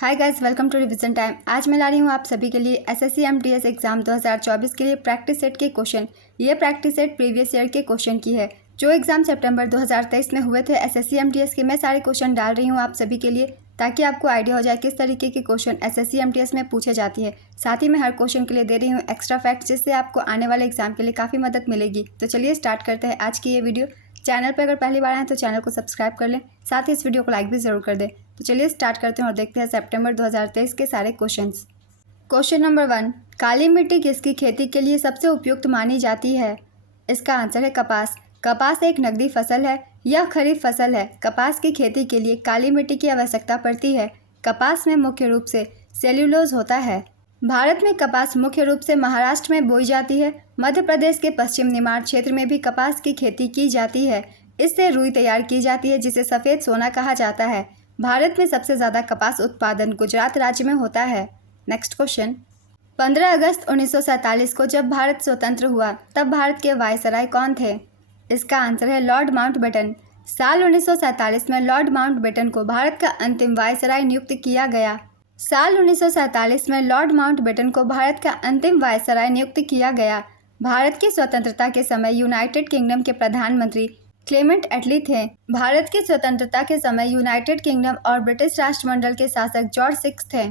Hi guys, welcome to revision time. आज मैं ला रही हूँ आप सभी के लिए एसएससी एमटीएस एग्जाम 2024 के लिए प्रैक्टिस सेट के क्वेश्चन। ये प्रैक्टिस सेट प्रीवियस ईयर के क्वेश्चन की है। जो एग्जाम सितंबर 2023 में हुए थे एसएससी एमटीएस के, मैं सारे क्वेश्चन डाल रही हूँ आप सभी के लिए, ताकि आपको आइडिया हो जाए किस तरीके के क्वेश्चन एसएससी एमटीएस में पूछे जाती है। साथ ही मैं हर क्वेश्चन के लिए दे रही हूँ एक्स्ट्रा फैक्ट, जिससे आपको आने वाले एग्जाम के लिए काफ़ी मदद मिलेगी। तो चलिए स्टार्ट करते हैं आज की ये वीडियो। चैनल पर अगर पहली बार आए तो चैनल को सब्सक्राइब कर लें, साथ ही इस वीडियो को लाइक भी ज़रूर कर दें। तो चलिए स्टार्ट करते हैं और देखते हैं सितंबर 2023 के सारे क्वेश्चंस। क्वेश्चन नंबर 1, काली मिट्टी किसकी खेती के लिए सबसे उपयुक्त मानी जाती है? इसका आंसर है कपास। कपास एक नकदी फसल है। यह खरीफ फसल है। कपास की खेती के लिए काली मिट्टी की आवश्यकता पड़ती है। कपास में मुख्य रूप से सेल्यूलोज होता है। भारत में कपास मुख्य रूप से महाराष्ट्र में बोई जाती है। मध्य प्रदेश के पश्चिम निमाड़ क्षेत्र में भी कपास की खेती की जाती है। इससे रुई तैयार की जाती है, जिसे सफ़ेद सोना कहा जाता है। भारत में सबसे ज़्यादा कपास उत्पादन गुजरात राज्य में होता है। नेक्स्ट क्वेश्चन, 15 अगस्त 1947 को जब भारत स्वतंत्र हुआ तब भारत के वायसराय कौन थे? इसका आंसर है लॉर्ड माउंटबेटन। साल 1947 में लॉर्ड माउंटबेटन को भारत का अंतिम वायसराय नियुक्त किया गया। साल 1947 में लॉर्ड माउंटबेटन को भारत का अंतिम वायसराय नियुक्त किया गया। भारत की स्वतंत्रता के समय यूनाइटेड किंगडम के प्रधानमंत्री क्लेमेंट एटली थे। भारत की स्वतंत्रता के समय यूनाइटेड किंगडम और ब्रिटिश राष्ट्रमंडल के शासक जॉर्ज 6 थे।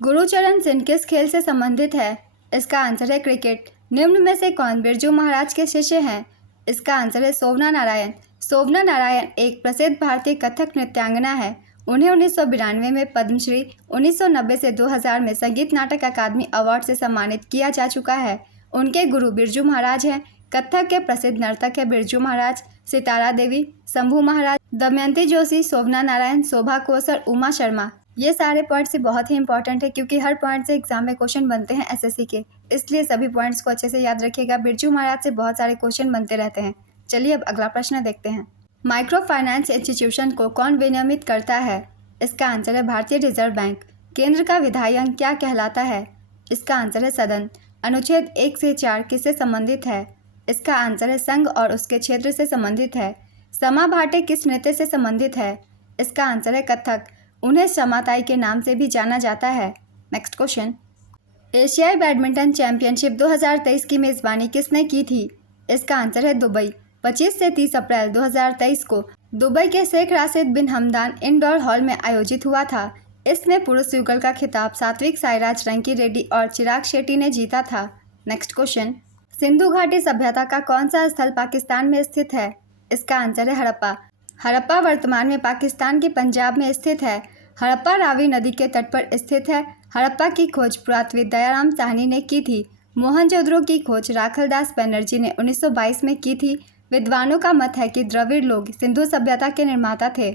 गुरुचरण सिंह किस खेल से संबंधित है? इसका आंसर है क्रिकेट। निम्न में से कौन बिरजू महाराज के शिष्य हैं? इसका आंसर है शोभना नारायण। शोभना नारायण एक प्रसिद्ध भारतीय कथक नृत्यांगना है। उन्हें 1992 में पद्मश्री, 1990 से 2000 में संगीत नाटक अकादमी अवार्ड से सम्मानित किया जा चुका है। उनके गुरु बिरजू महाराज हैं। कथक के प्रसिद्ध नर्तक है बिरजू महाराज, सितारा देवी, शंभू महाराज, दमयंती जोशी, शोभना नारायण, शोभा कोसर, उमा शर्मा। ये सारे पॉइंट्स बहुत ही इंपॉर्टेंट है, क्योंकि हर पॉइंट से एग्जाम में क्वेश्चन बनते हैं एसएससी के, इसलिए सभी पॉइंट्स को अच्छे से याद रखिएगा। बिरजू महाराज से बहुत सारे क्वेश्चन बनते रहते हैं। चलिए अब अगला प्रश्न देखते हैं। माइक्रो फाइनेंस इंस्टीट्यूशन को कौन विनियमित करता है? इसका आंसर है भारतीय रिजर्व बैंक। केंद्र का विधायी अंग क्या कहलाता है? इसका आंसर है सदन। अनुच्छेद 1 से 4 किससे संबंधित है? इसका आंसर है संघ और उसके क्षेत्र से संबंधित है। समा भाटे किस नृत्य से संबंधित है? इसका आंसर है कथक। उन्हें समाताई के नाम से भी जाना जाता है। नेक्स्ट क्वेश्चन, एशियाई बैडमिंटन चैंपियनशिप 2023 की मेज़बानी किसने की थी? इसका आंसर है दुबई। 25 से 30 अप्रैल 2023 को दुबई के शेख राशिद बिन हमदान इंडोर हॉल में आयोजित हुआ था। इसमें पुरुष युगल का खिताब सात्विक साईराज रंकी रेड्डी और चिराग शेट्टी ने जीता था। नेक्स्ट क्वेश्चन, सिंधु घाटी सभ्यता का कौन सा स्थल पाकिस्तान में स्थित है? इसका आंसर है हड़प्पा। हड़प्पा वर्तमान में पाकिस्तान के पंजाब में स्थित है। हड़प्पा रावी नदी के तट पर स्थित है। हड़प्पा की खोज पुरातत्वविद दयाराम साहनी ने की थी। मोहनजोदड़ो की खोज राखलदास बनर्जी ने 1922 में की थी। विद्वानों का मत है कि द्रविड़ लोग सिंधु सभ्यता के निर्माता थे।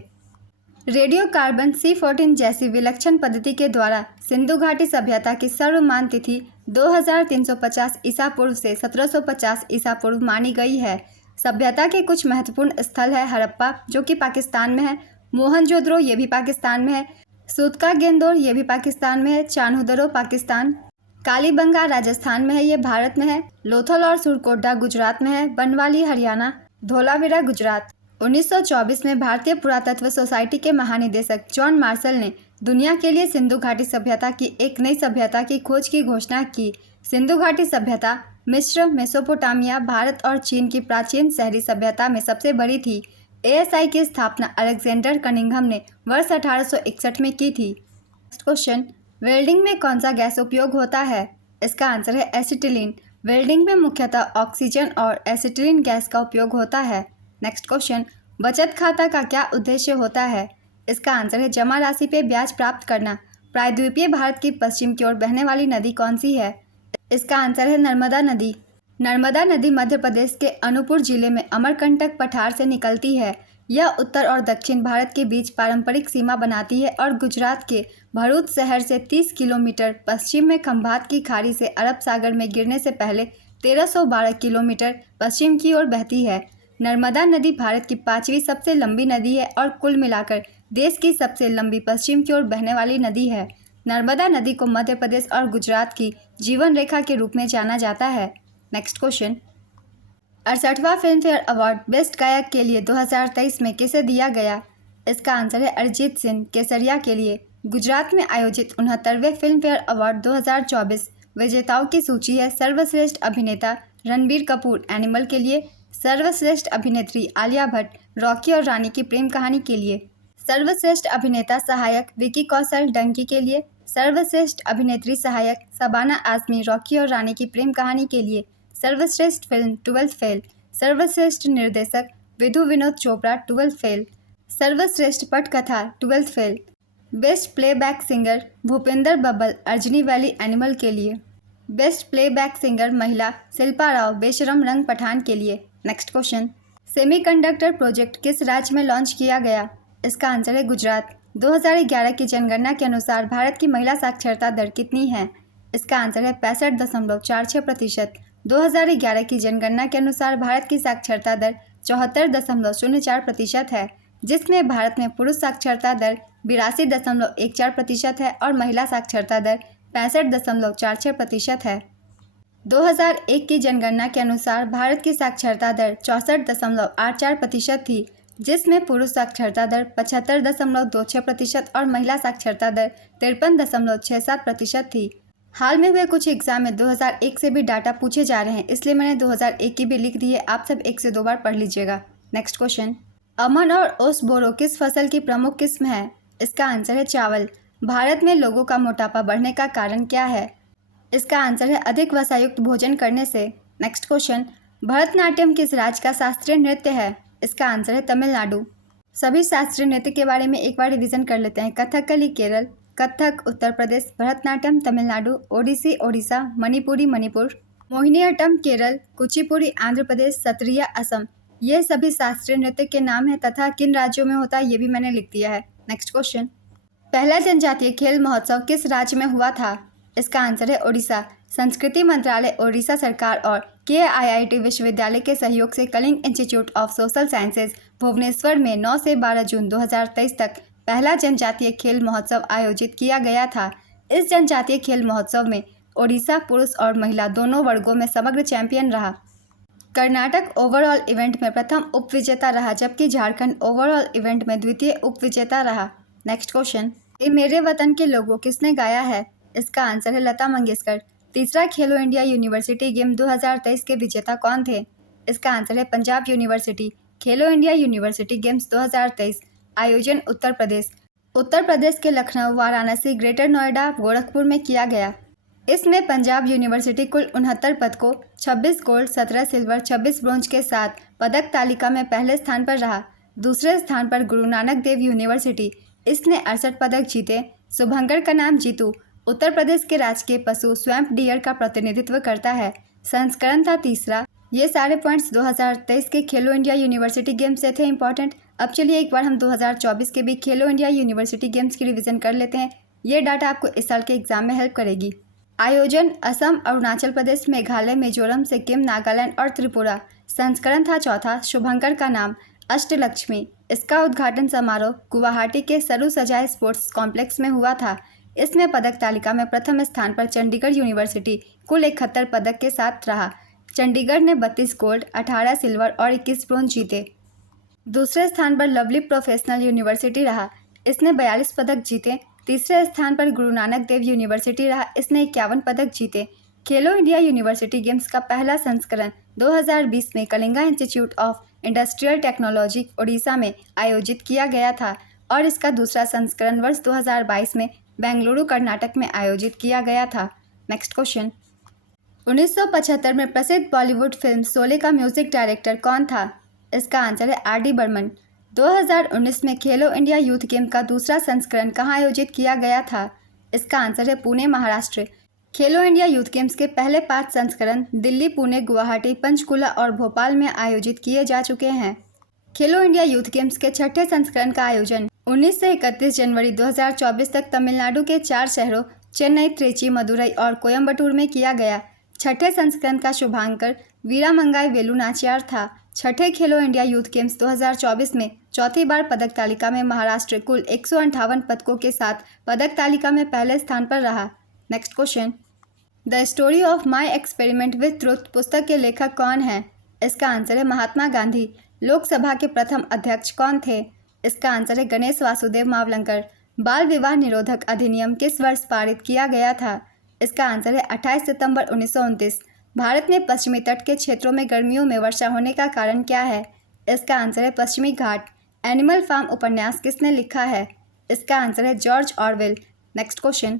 रेडियो कार्बन C14 जैसी विलक्षण पद्धति के द्वारा सिंधु घाटी सभ्यता की सर्वमान्य तिथि 2350 ईसा पूर्व से 1750 ईसा पूर्व मानी गई है। सभ्यता के कुछ महत्वपूर्ण स्थल है हड़प्पा, जो कि पाकिस्तान में है। मोहनजोदड़ो, ये भी पाकिस्तान में है। सूतका गेंदोर, ये भी पाकिस्तान में है। चान्होदरो पाकिस्तान। कालीबंगा राजस्थान में है, ये भारत में है। लोथल और सुरकोटा गुजरात में है। बनवाली हरियाणा। धोलावीरा गुजरात। 1924 में भारतीय पुरातत्व सोसाइटी के महानिदेशक जॉन मार्शल ने दुनिया के लिए सिंधु घाटी सभ्यता की एक नई सभ्यता की खोज की घोषणा की। सिंधु घाटी सभ्यता मिस्र, मेसोपोटामिया, भारत और चीन की प्राचीन शहरी सभ्यता में सबसे बड़ी थी। एएसआई की स्थापना अलेक्जेंडर कनिंघम ने वर्ष 1861 में की थी। नेक्स्ट क्वेश्चन, वेल्डिंग में कौन सा गैस उपयोग होता है? इसका आंसर है एसिटिलीन। वेल्डिंग में मुख्यतः ऑक्सीजन और एसिटिलीन गैस का उपयोग होता है। नेक्स्ट क्वेश्चन, बचत खाता का क्या उद्देश्य होता है? इसका आंसर है जमा राशि पे ब्याज प्राप्त करना। प्रायद्वीपीय भारत की पश्चिम की ओर बहने वाली नदी कौन सी है? इसका आंसर है नर्मदा नदी। नर्मदा नदी मध्य प्रदेश के अनूपपुर जिले में अमरकंटक पठार से निकलती है। यह उत्तर और दक्षिण भारत के बीच पारंपरिक सीमा बनाती है और गुजरात के भरूच शहर से 30 किलोमीटर पश्चिम में खंभात की खाड़ी से अरब सागर में गिरने से पहले 1312 किलोमीटर पश्चिम की ओर बहती है। नर्मदा नदी भारत की 5वीं सबसे लंबी नदी है और कुल मिलाकर देश की सबसे लंबी पश्चिम की ओर बहने वाली नदी है। नर्मदा नदी को मध्य प्रदेश और गुजरात की जीवन रेखा के रूप में जाना जाता है। नेक्स्ट क्वेश्चन, 68वां फिल्म फेयर अवार्ड बेस्ट गायक के लिए 2023 में किसे दिया गया? इसका आंसर है अरिजीत सिंह केसरिया के लिए। गुजरात में आयोजित 69वें फिल्म फेयर अवार्ड 2024 विजेताओं की सूची है। सर्वश्रेष्ठ अभिनेता रणबीर कपूर एनिमल के लिए, सर्वश्रेष्ठ अभिनेत्री आलिया भट्ट रॉकी और रानी की प्रेम कहानी के लिए, सर्वश्रेष्ठ अभिनेता सहायक विकी कौशल डंकी के लिए, सर्वश्रेष्ठ अभिनेत्री सहायक शबाना आजमी रॉकी और रानी की प्रेम कहानी के लिए, सर्वश्रेष्ठ फिल्म 12th फेल, सर्वश्रेष्ठ निर्देशक विधु विनोद चोपड़ा 12th फेल, सर्वश्रेष्ठ पटकथा 12th fail, best playback singer Bhupinder Babbal Arjan Vailly Animal के लिए, बेस्ट प्लेबैक सिंगर महिला शिल्पा राव बेशरम रंग पठान के लिए। नेक्स्ट क्वेश्चन, सेमीकंडक्टर प्रोजेक्ट किस राज्य में लॉन्च किया गया? इसका आंसर है गुजरात। 2011 की जनगणना के अनुसार भारत की महिला साक्षरता दर कितनी है? इसका आंसर है 65.46%। 2011 की जनगणना के अनुसार भारत की साक्षरता दर 74.04% है, जिसमें भारत में पुरुष साक्षरता दर 82.14% है और महिला साक्षरता दर 65.46% है। 2001 की जनगणना के अनुसार भारत की साक्षरता दर 64.84% थी, जिसमें पुरुष साक्षरता दर 75.26% और महिला साक्षरता दर 53.67% थी। हाल में हुए कुछ एग्जाम में 2001 से भी डाटा पूछे जा रहे हैं, इसलिए मैंने 2001 की भी लिख दी है। आप सब 1 से 2 बार पढ़ लीजिएगा। नेक्स्ट क्वेश्चन, अमन और ओसबोरो किस फसल की प्रमुख किस्म है? इसका आंसर है चावल। भारत में लोगों का मोटापा बढ़ने का कारण क्या है? इसका आंसर है अधिक वसायुक्त भोजन करने से। नेक्स्ट क्वेश्चन, भरतनाट्यम किस राज्य का शास्त्रीय नृत्य है? इसका आंसर है तमिलनाडु। सभी शास्त्रीय नृत्य के बारे में एक बार रिवीजन कर लेते हैं। कथकली केरल, कथक उत्तर प्रदेश, भरतनाट्यम तमिलनाडु, ओडिसी ओडिशा, मणिपुरी मणिपुर, मोहिनीअट्टम केरल, कुचिपुड़ी आंध्र प्रदेश, सत्रिया असम। ये सभी शास्त्रीय नृत्य के नाम हैं तथा किन राज्यों में होता है ये भी मैंने लिख दिया है। नेक्स्ट क्वेश्चन, पहला जनजातीय खेल महोत्सव किस राज्य में हुआ था? इसका आंसर है ओडिशा। संस्कृति मंत्रालय, ओडिशा सरकार और KIIT विश्वविद्यालय के सहयोग से Kalinga Institute of Social Sciences Bhubaneswar में 9 से 12 जून 2023 तक पहला जनजातीय खेल महोत्सव आयोजित किया गया था। इस जनजातीय खेल महोत्सव में ओडिशा पुरुष और महिला दोनों वर्गों में समग्र चैंपियन रहा। कर्नाटक ओवरऑल इवेंट में प्रथम उपविजेता रहा, जबकि झारखंड ओवरऑल इवेंट में द्वितीय उपविजेता रहा। नेक्स्ट क्वेश्चन, ये मेरे वतन के लोगों किसने गाया है? इसका आंसर है लता मंगेशकर। तीसरा खेलो इंडिया यूनिवर्सिटी गेम 2023 के विजेता कौन थे? इसका आंसर है पंजाब यूनिवर्सिटी। खेलो इंडिया यूनिवर्सिटी गेम्स 2023 आयोजन उत्तर प्रदेश। उत्तर प्रदेश के लखनऊ, वाराणसी, ग्रेटर नोएडा, गोरखपुर में किया गया। इसमें पंजाब यूनिवर्सिटी कुल 69 पदकों 26 गोल्ड, 17 सिल्वर, 26 ब्रोंज के साथ पदक तालिका में पहले स्थान पर रहा। दूसरे स्थान पर गुरु नानक देव यूनिवर्सिटी, इसने 68 पदक जीते। शुभंकर का नाम जीतू उत्तर प्रदेश के राजकीय पशु स्वैम्प डियर का प्रतिनिधित्व करता है। संस्करण था तीसरा। ये सारे पॉइंट्स 2023 के खेलो इंडिया यूनिवर्सिटी गेम्स से थे इंपॉर्टेंट। अब चलिए एक बार हम 2024 के भी खेलो इंडिया यूनिवर्सिटी गेम्स की रिवीजन कर लेते हैं। ये डाटा आपको इस साल के एग्जाम में हेल्प करेगी। आयोजन असम, अरुणाचल प्रदेश, मेघालय, मिजोरम, सिक्किम, नागालैंड और त्रिपुरा। संस्करण था चौथा। शुभंकर का नाम अष्टलक्ष्मी। इसका उद्घाटन समारोह गुवाहाटी के सरू सजाए स्पोर्ट्स कॉम्प्लेक्स में हुआ था। इसमें पदक तालिका में प्रथम स्थान पर चंडीगढ़ यूनिवर्सिटी कुल 71 पदक के साथ रहा। चंडीगढ़ ने 32 गोल्ड, 18 सिल्वर और 21 ब्रोंज जीते। दूसरे स्थान पर लवली प्रोफेशनल यूनिवर्सिटी रहा। इसने 42 पदक जीते। तीसरे स्थान पर गुरु नानक देव यूनिवर्सिटी रहा। इसने 51 पदक जीते। खेलो इंडिया यूनिवर्सिटी गेम्स का पहला संस्करण 2020 में Kalinga institute of industrial technology Odisha में आयोजित किया गया था और इसका दूसरा संस्करण वर्ष 2022 में बेंगलुरु, कर्नाटक में आयोजित किया गया था। नेक्स्ट क्वेश्चन, 1975 में प्रसिद्ध बॉलीवुड फिल्म शोले का म्यूजिक डायरेक्टर कौन था? इसका आंसर है R.D. बर्मन। 2019 में खेलो इंडिया यूथ गेम का दूसरा संस्करण कहाँ आयोजित किया गया था? इसका आंसर है पुणे, महाराष्ट्र। खेलो इंडिया यूथ गेम्स के पहले 5 संस्करण दिल्ली, पुणे, गुवाहाटी, पंचकुला और भोपाल में आयोजित किए जा चुके हैं। खेलो इंडिया यूथ गेम्स के 6ठे संस्करण का आयोजन 19 से 31 जनवरी 2024 तक तमिलनाडु के 4 शहरों चेन्नई, त्रिची, मदुरई और कोयम्बटूर में किया गया। 6ठे संस्करण का शुभांकर वीरामंगाई वेलु नाचियार था। 6ठे खेलो इंडिया यूथ गेम्स 2024 में चौथी बार पदक तालिका में महाराष्ट्र कुल 158 पदकों के साथ पदक तालिका में पहले स्थान पर रहा। Next question, the story of my experiment with truth पुस्तक के लेखक कौन है? इसका आंसर है महात्मा गांधी। लोकसभा के प्रथम अध्यक्ष कौन थे? इसका आंसर है गणेश वासुदेव मावलंकर। बाल विवाह निरोधक अधिनियम किस वर्ष पारित किया गया था? इसका आंसर है 28 सितंबर 1929। भारत में पश्चिमी तट के क्षेत्रों में गर्मियों में वर्षा होने का कारण क्या है? इसका आंसर है पश्चिमी घाट। एनिमल फार्म उपन्यास किसने लिखा है? इसका आंसर है George Orwell. Next question,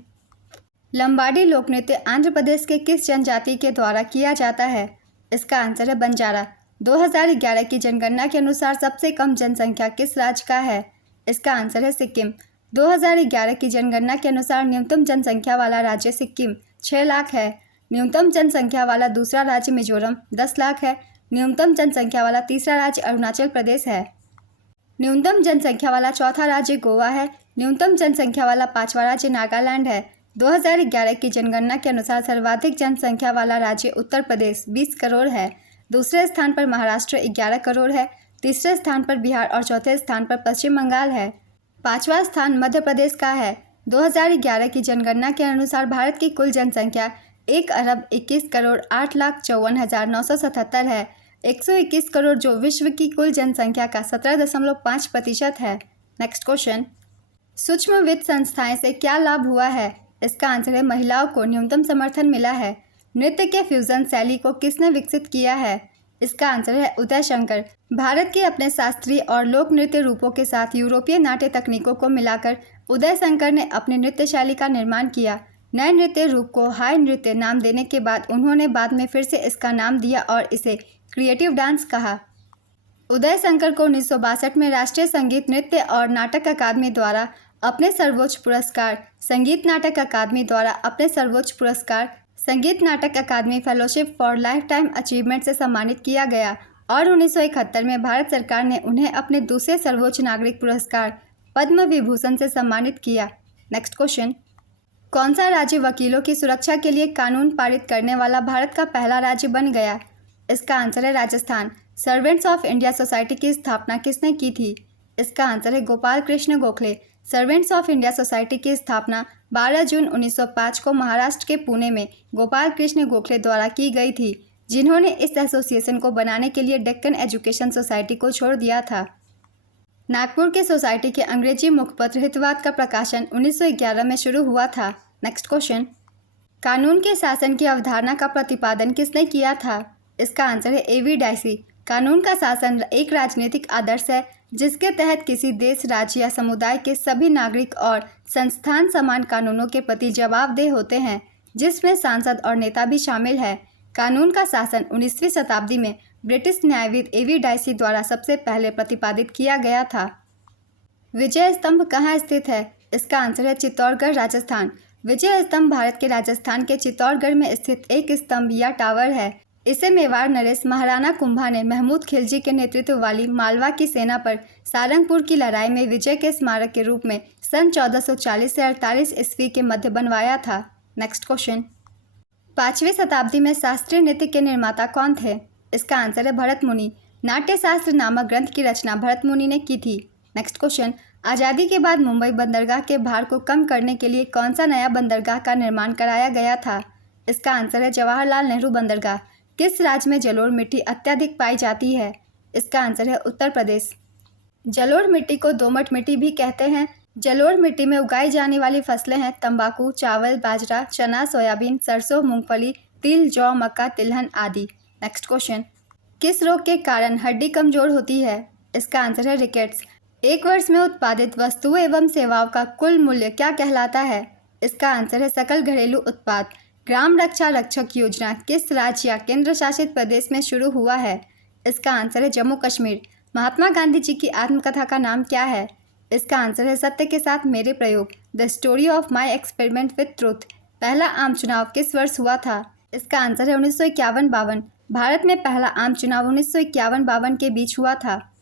Lambadi लोक नृत्य आंध्र प्रदेश के किस जनजाति के द्वारा किया जाता है? इसका आंसर है बंजारा। 2011 की जनगणना के अनुसार सबसे कम जनसंख्या किस राज्य का है? इसका आंसर है सिक्किम। 2011 की जनगणना के अनुसार न्यूनतम जनसंख्या वाला राज्य सिक्किम 6 लाख है। न्यूनतम जनसंख्या वाला दूसरा राज्य मिजोरम 10 लाख है। न्यूनतम जनसंख्या वाला तीसरा राज्य अरुणाचल प्रदेश है। न्यूनतम जनसंख्या वाला चौथा राज्य गोवा है। न्यूनतम जनसंख्या वाला पांचवा राज्य नागालैंड है। 2011 की जनगणना के अनुसार सर्वाधिक जनसंख्या वाला राज्य उत्तर प्रदेश 20 करोड़ है। दूसरे स्थान पर महाराष्ट्र 11 करोड़ है। तीसरे स्थान पर बिहार और चौथे स्थान पर पश्चिम बंगाल है। पांचवा स्थान मध्य प्रदेश का है। 2011 की जनगणना के अनुसार भारत की कुल जनसंख्या 1,21,08,54,977 है। 121 करोड़ जो विश्व की कुल जनसंख्या का 17.5% है। नेक्स्ट क्वेश्चन, सूक्ष्म वित्त संस्थाएं से क्या लाभ हुआ है? इसका आंसर है महिलाओं को न्यूनतम समर्थन मिला है। नृत्य के फ्यूजन शैली को किसने विकसित किया है? इसका आंसर है उदय शंकर। भारत के अपने शास्त्रीय और लोक नृत्य रूपों के साथ यूरोपीय नाट्य तकनीकों को मिलाकर उदय शंकर ने अपनी नृत्य शैली का निर्माण किया। नए नृत्य रूप को हाय नृत्य नाम देने के बाद उन्होंने बाद में फिर से इसका नाम दिया और इसे क्रिएटिव डांस कहा। उदय शंकर को 1962 में राष्ट्रीय संगीत नृत्य और नाटक अकादमी द्वारा अपने सर्वोच्च पुरस्कार संगीत नाटक अकादमी द्वारा अपने सर्वोच्च पुरस्कार Sangeet Natak Akademi fellowship for lifetime achievement से सम्मानित किया गया और 1971 में भारत सरकार ने उन्हें अपने दूसरे सर्वोच्च नागरिक पुरस्कार पद्म विभूषण से सम्मानित किया। नेक्स्ट क्वेश्चन, कौन सा राज्य वकीलों की सुरक्षा के लिए कानून पारित करने वाला भारत का पहला राज्य बन गया? इसका आंसर है Rajasthan. Servants of India society की स्थापना किसने की थी? इसका आंसर है Gopal Krishna Gokhale. Servants of India society की स्थापना 12 जून 1905 को महाराष्ट्र के पुणे में गोपाल कृष्ण गोखले द्वारा की गई थी, जिन्होंने इस एसोसिएशन को बनाने के लिए डेक्कन एजुकेशन सोसाइटी को छोड़ दिया था। नागपुर के सोसाइटी के अंग्रेजी मुखपत्र हितवाद का प्रकाशन 1911 में शुरू हुआ था। नेक्स्ट क्वेश्चन, कानून के शासन की अवधारणा का प्रतिपादन किसने किया था? इसका आंसर है एवी डाइसी। कानून का शासन एक राजनीतिक आदर्श है जिसके तहत किसी देश, राज्य या समुदाय के सभी नागरिक और संस्थान समान कानूनों के प्रति जवाबदेह होते हैं, जिसमें सांसद और नेता भी शामिल है। कानून का शासन 19वीं शताब्दी में ब्रिटिश न्यायविद एवी डाइसी द्वारा सबसे पहले प्रतिपादित किया गया था। विजय स्तंभ कहाँ स्थित है? इसका आंसर है चित्तौड़गढ़, राजस्थान। विजय स्तंभ भारत के राजस्थान के चित्तौड़गढ़ में स्थित एक स्तंभ या टावर है। इसे मेवाड़ नरेश महाराणा कुंभा ने महमूद खिलजी के नेतृत्व वाली मालवा की सेना पर सारंगपुर की लड़ाई में विजय के स्मारक के रूप में सन 1440 से 48 ईस्वी के मध्य बनवाया था। नेक्स्ट क्वेश्चन, 5वीं शताब्दी में शास्त्रीय नृत्य के निर्माता कौन थे? इसका आंसर है भरत मुनि। नाट्य शास्त्र नामक ग्रंथ की रचना भरत मुनि ने की थी। नेक्स्ट क्वेश्चन, आज़ादी के बाद मुंबई बंदरगाह के भार को कम करने के लिए कौन सा नया बंदरगाह का निर्माण कराया गया था? इसका आंसर है जवाहरलाल नेहरू बंदरगाह। किस राज्य में जलोढ़ मिट्टी अत्यधिक पाई जाती है? इसका आंसर है उत्तर प्रदेश। जलोढ़ मिट्टी को दोमट मिट्टी भी कहते हैं। जलोढ़ मिट्टी में उगाई जाने वाली फसलें हैं तंबाकू, चावल, बाजरा, चना, सोयाबीन, सरसों, मूंगफली, तिल, जौ, मक्का, तिलहन आदि। नेक्स्ट क्वेश्चन, किस रोग के कारण हड्डी कमजोर होती है? इसका आंसर है रिकेट्स। एक वर्ष में उत्पादित वस्तुओं एवं सेवाओं का कुल मूल्य क्या कहलाता है? इसका आंसर है सकल घरेलू उत्पाद। ग्राम रक्षा रक्षक योजना किस राज्य या केंद्र शासित प्रदेश में शुरू हुआ है? इसका आंसर है जम्मू कश्मीर। महात्मा गांधी जी की आत्मकथा का नाम क्या है? इसका आंसर है सत्य के साथ मेरे प्रयोग, the story of my experiment with truth. पहला आम चुनाव किस वर्ष हुआ था? इसका आंसर है 1951-52। भारत में पहला आम चुनाव 1951-52 के बीच हुआ था।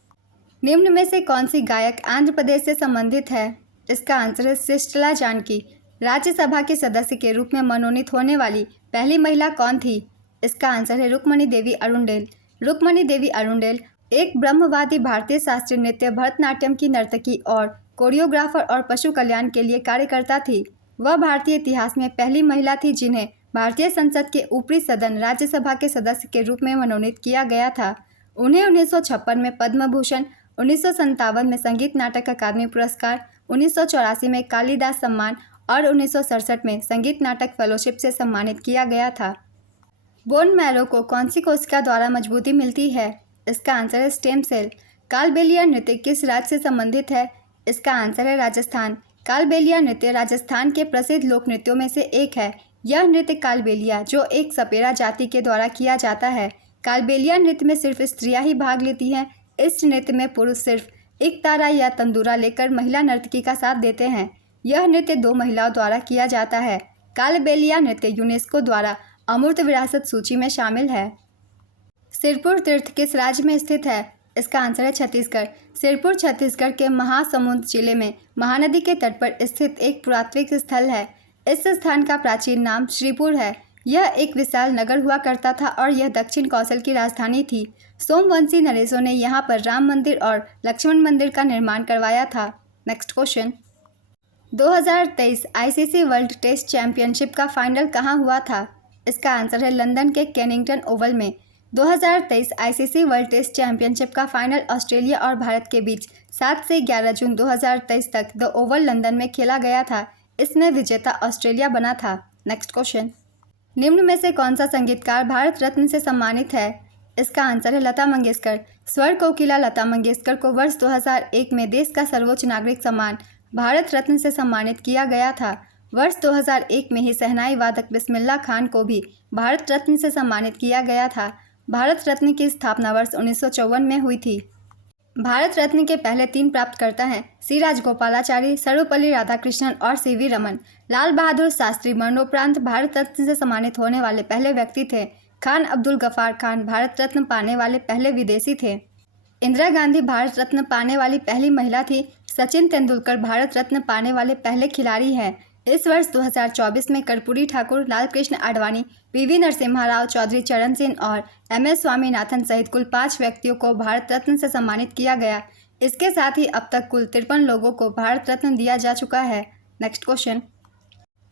निम्न में से कौन सी गायक आंध्र प्रदेश से संबंधित है? इसका आंसर है सिस्टला जानकी। राज्यसभा के सदस्य के रूप में मनोनीत होने वाली पहली महिला कौन थी? इसका आंसर है रुक्मणी देवी अरुणडेल। रुक्मणी देवी अरुणडेल एक ब्रह्मवादी भारतीय शास्त्रीय नृत्य भरतनाट्यम की नर्तकी और कोरियोग्राफर और पशु कल्याण के लिए कार्यकर्ता थी। वह भारतीय इतिहास में पहली महिला थी जिन्हें भारतीय संसद के ऊपरी सदन राज्यसभा के सदस्य के रूप में मनोनीत किया गया था। उन्हें 1956 में पद्म भूषण, 1957 में संगीत नाटक अकादमी पुरस्कार, 1984 में कालिदास सम्मान और 1967 में संगीत नाटक फेलोशिप से सम्मानित किया गया था। बोन मैरो को कौन सी कोशिका द्वारा मजबूती मिलती है? इसका आंसर है स्टेम सेल। कालबेलिया नृत्य किस राज्य से संबंधित है? इसका आंसर है राजस्थान। कालबेलिया नृत्य राजस्थान के प्रसिद्ध लोक नृत्यों में से एक है। यह नृत्य कालबेलिया जो एक सपेरा जाति के द्वारा किया जाता है। कालबेलिया नृत्य में सिर्फ स्त्रियां ही भाग लेती हैं। इस नृत्य में पुरुष सिर्फ एक तारा या तंदूरा लेकर महिला नर्तकी का साथ देते हैं। यह नृत्य 2 महिलाओं द्वारा किया जाता है। कालबेलिया नृत्य यूनेस्को द्वारा अमूर्त विरासत सूची में शामिल है। सिरपुर तीर्थ किस राज्य में स्थित है? इसका आंसर है छत्तीसगढ़। सिरपुर छत्तीसगढ़ के महासमुंद जिले में महानदी के तट पर स्थित एक पुरातात्विक स्थल है। इस स्थान का प्राचीन नाम श्रीपुर है। यह एक विशाल नगर हुआ करता था और यह दक्षिण कौशल की राजधानी थी। सोमवंशी नरेशों ने यहाँ पर राम मंदिर और लक्ष्मण मंदिर का निर्माण करवाया था। Next question, 2023 ICC World Test Championship का फाइनल कहाँ हुआ था? इसका आंसर है लंदन के केनिंगटन ओवल में। 2023 आईसीसी वर्ल्ड टेस्ट चैंपियनशिप का फाइनल ऑस्ट्रेलिया और भारत के बीच 7 से 11 जून 2023 तक द ओवल लंदन में खेला गया था। इसमें विजेता ऑस्ट्रेलिया बना था। नेक्स्ट क्वेश्चन, निम्न में से कौन सा संगीतकार भारत रत्न से सम्मानित है? इसका आंसर है लता मंगेशकर। स्वर कोकिला लता मंगेशकर को वर्ष 2001 में देश का सर्वोच्च नागरिक सम्मान भारत रत्न से सम्मानित किया गया था। वर्ष 2001 में ही शहनाई वादक बिस्मिल्लाह खान को भी भारत रत्न से सम्मानित किया गया था। भारत रत्न की स्थापना वर्ष 1954 में हुई थी। भारत रत्न के पहले 3 प्राप्तकर्ता हैं सी राजगोपालाचारी, सर्वपल्ली राधाकृष्णन और सीवी रमन। लाल बहादुर शास्त्री मरणोपरांत भारत रत्न से सम्मानित होने वाले पहले व्यक्ति थे। खान अब्दुल गफार खान भारत रत्न पाने वाले पहले विदेशी थे। इंदिरा गांधी भारत रत्न पाने वाली पहली महिला थी। सचिन तेंदुलकर भारत रत्न पाने वाले पहले खिलाड़ी हैं। इस वर्ष 2024 में कर्पूरी ठाकुर, लालकृष्ण आडवाणी, पीवी नरसिम्हा राव, चौधरी चरण सिंह और MS स्वामीनाथन सहित कुल 5 व्यक्तियों को भारत रत्न से सम्मानित किया गया। इसके साथ ही अब तक कुल 53 लोगों को भारत रत्न दिया जा चुका है। नेक्स्ट क्वेश्चन,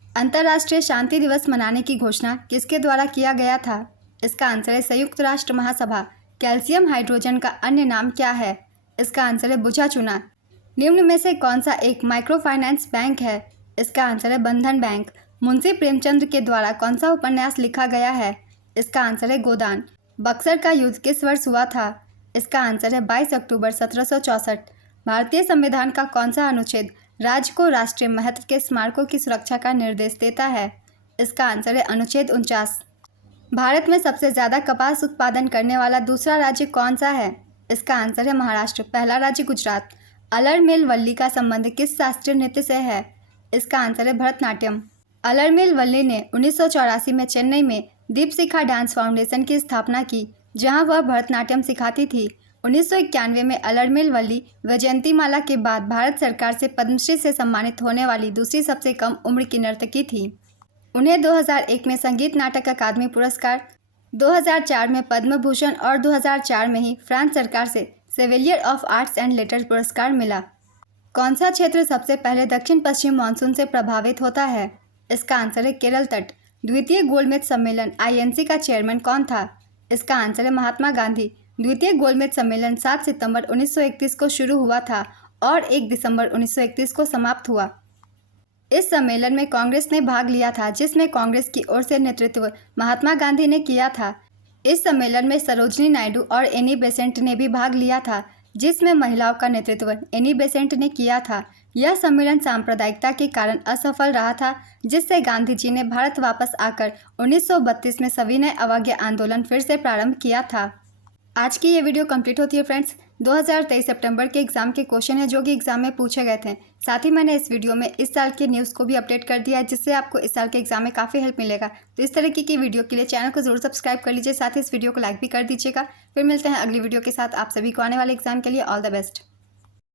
अंतर्राष्ट्रीय शांति दिवस मनाने की घोषणा किसके द्वारा किया गया था? इसका आंसर है संयुक्त राष्ट्र महासभा। कैल्शियम हाइड्रोजन का अन्य नाम क्या है? इसका आंसर है बुझा चुना। निम्न में से कौन सा एक माइक्रो फाइनेंस बैंक है? इसका आंसर है बंधन बैंक। मुंशी प्रेमचंद के द्वारा कौन सा उपन्यास लिखा गया है? इसका आंसर है गोदान। बक्सर का युद्ध किस वर्ष हुआ था? इसका आंसर है 22 अक्टूबर 1764। भारतीय संविधान का कौन सा अनुच्छेद राज्य को राष्ट्रीय महत्व के स्मारकों की सुरक्षा का निर्देश देता है? इसका आंसर है अनुच्छेद 49। भारत में सबसे ज़्यादा कपास उत्पादन करने वाला दूसरा राज्य कौन सा है? इसका आंसर है महाराष्ट्र। पहला राज्य गुजरात। अलरमेल वल्ली का संबंध किस शास्त्रीय नृत्य से है? इसका आंसर है भरतनाट्यम। अलरमेल वल्ली ने 1984 में चेन्नई में दीपशिखा डांस फाउंडेशन की स्थापना की, जहां वह भरतनाट्यम सिखाती थी। 1991 में अलरमेल वल्ली वैजयंतीमाला के बाद भारत सरकार से पद्मश्री से सम्मानित होने वाली दूसरी सबसे कम उम्र की नर्तकी थी। उन्हें 2001 में संगीत नाटक अकादमी पुरस्कार, 2004 में पद्म भूषण और 2004 में ही फ्रांस सरकार से सेवेलियर ऑफ आर्ट्स एंड लेटर्स पुरस्कार मिला। कौन सा क्षेत्र सबसे पहले दक्षिण पश्चिम मानसून से प्रभावित होता है? इसका आंसर है केरल तट। द्वितीय गोलमेज सम्मेलन INC का चेयरमैन कौन था? इसका आंसर है महात्मा गांधी। द्वितीय गोलमेज सम्मेलन 7 सितंबर 1931 को शुरू हुआ था और 1 दिसंबर 1931 को समाप्त हुआ। इस सम्मेलन में कांग्रेस ने भाग लिया था, जिसमें कांग्रेस की ओर से नेतृत्व महात्मा गांधी ने किया था। इस सम्मेलन में सरोजनी नायडू और एनी बेसेंट ने भी भाग लिया था, जिसमें महिलाओं का नेतृत्व एनी बेसेंट ने किया था। यह सम्मेलन सांप्रदायिकता के कारण असफल रहा था, जिससे गांधी जी ने भारत वापस आकर 1932 में सविनय अवज्ञा आंदोलन फिर से प्रारंभ किया था। आज की ये वीडियो कंप्लीट होती है फ्रेंड्स। 2023 सितंबर के एग्जाम के क्वेश्चन है जो कि एग्जाम में पूछे गए थे। साथ ही मैंने इस वीडियो में इस साल के न्यूज़ को भी अपडेट कर दिया है, जिससे आपको इस साल के एग्जाम में काफ़ी हेल्प मिलेगा। तो इस तरीके की वीडियो के लिए चैनल को जरूर सब्सक्राइब कर लीजिए, साथ ही इस वीडियो को लाइक भी कर दीजिएगा। फिर मिलते हैं अगली वीडियो के साथ। आप सभी को आने वाले एग्जाम के लिए ऑल द बेस्ट।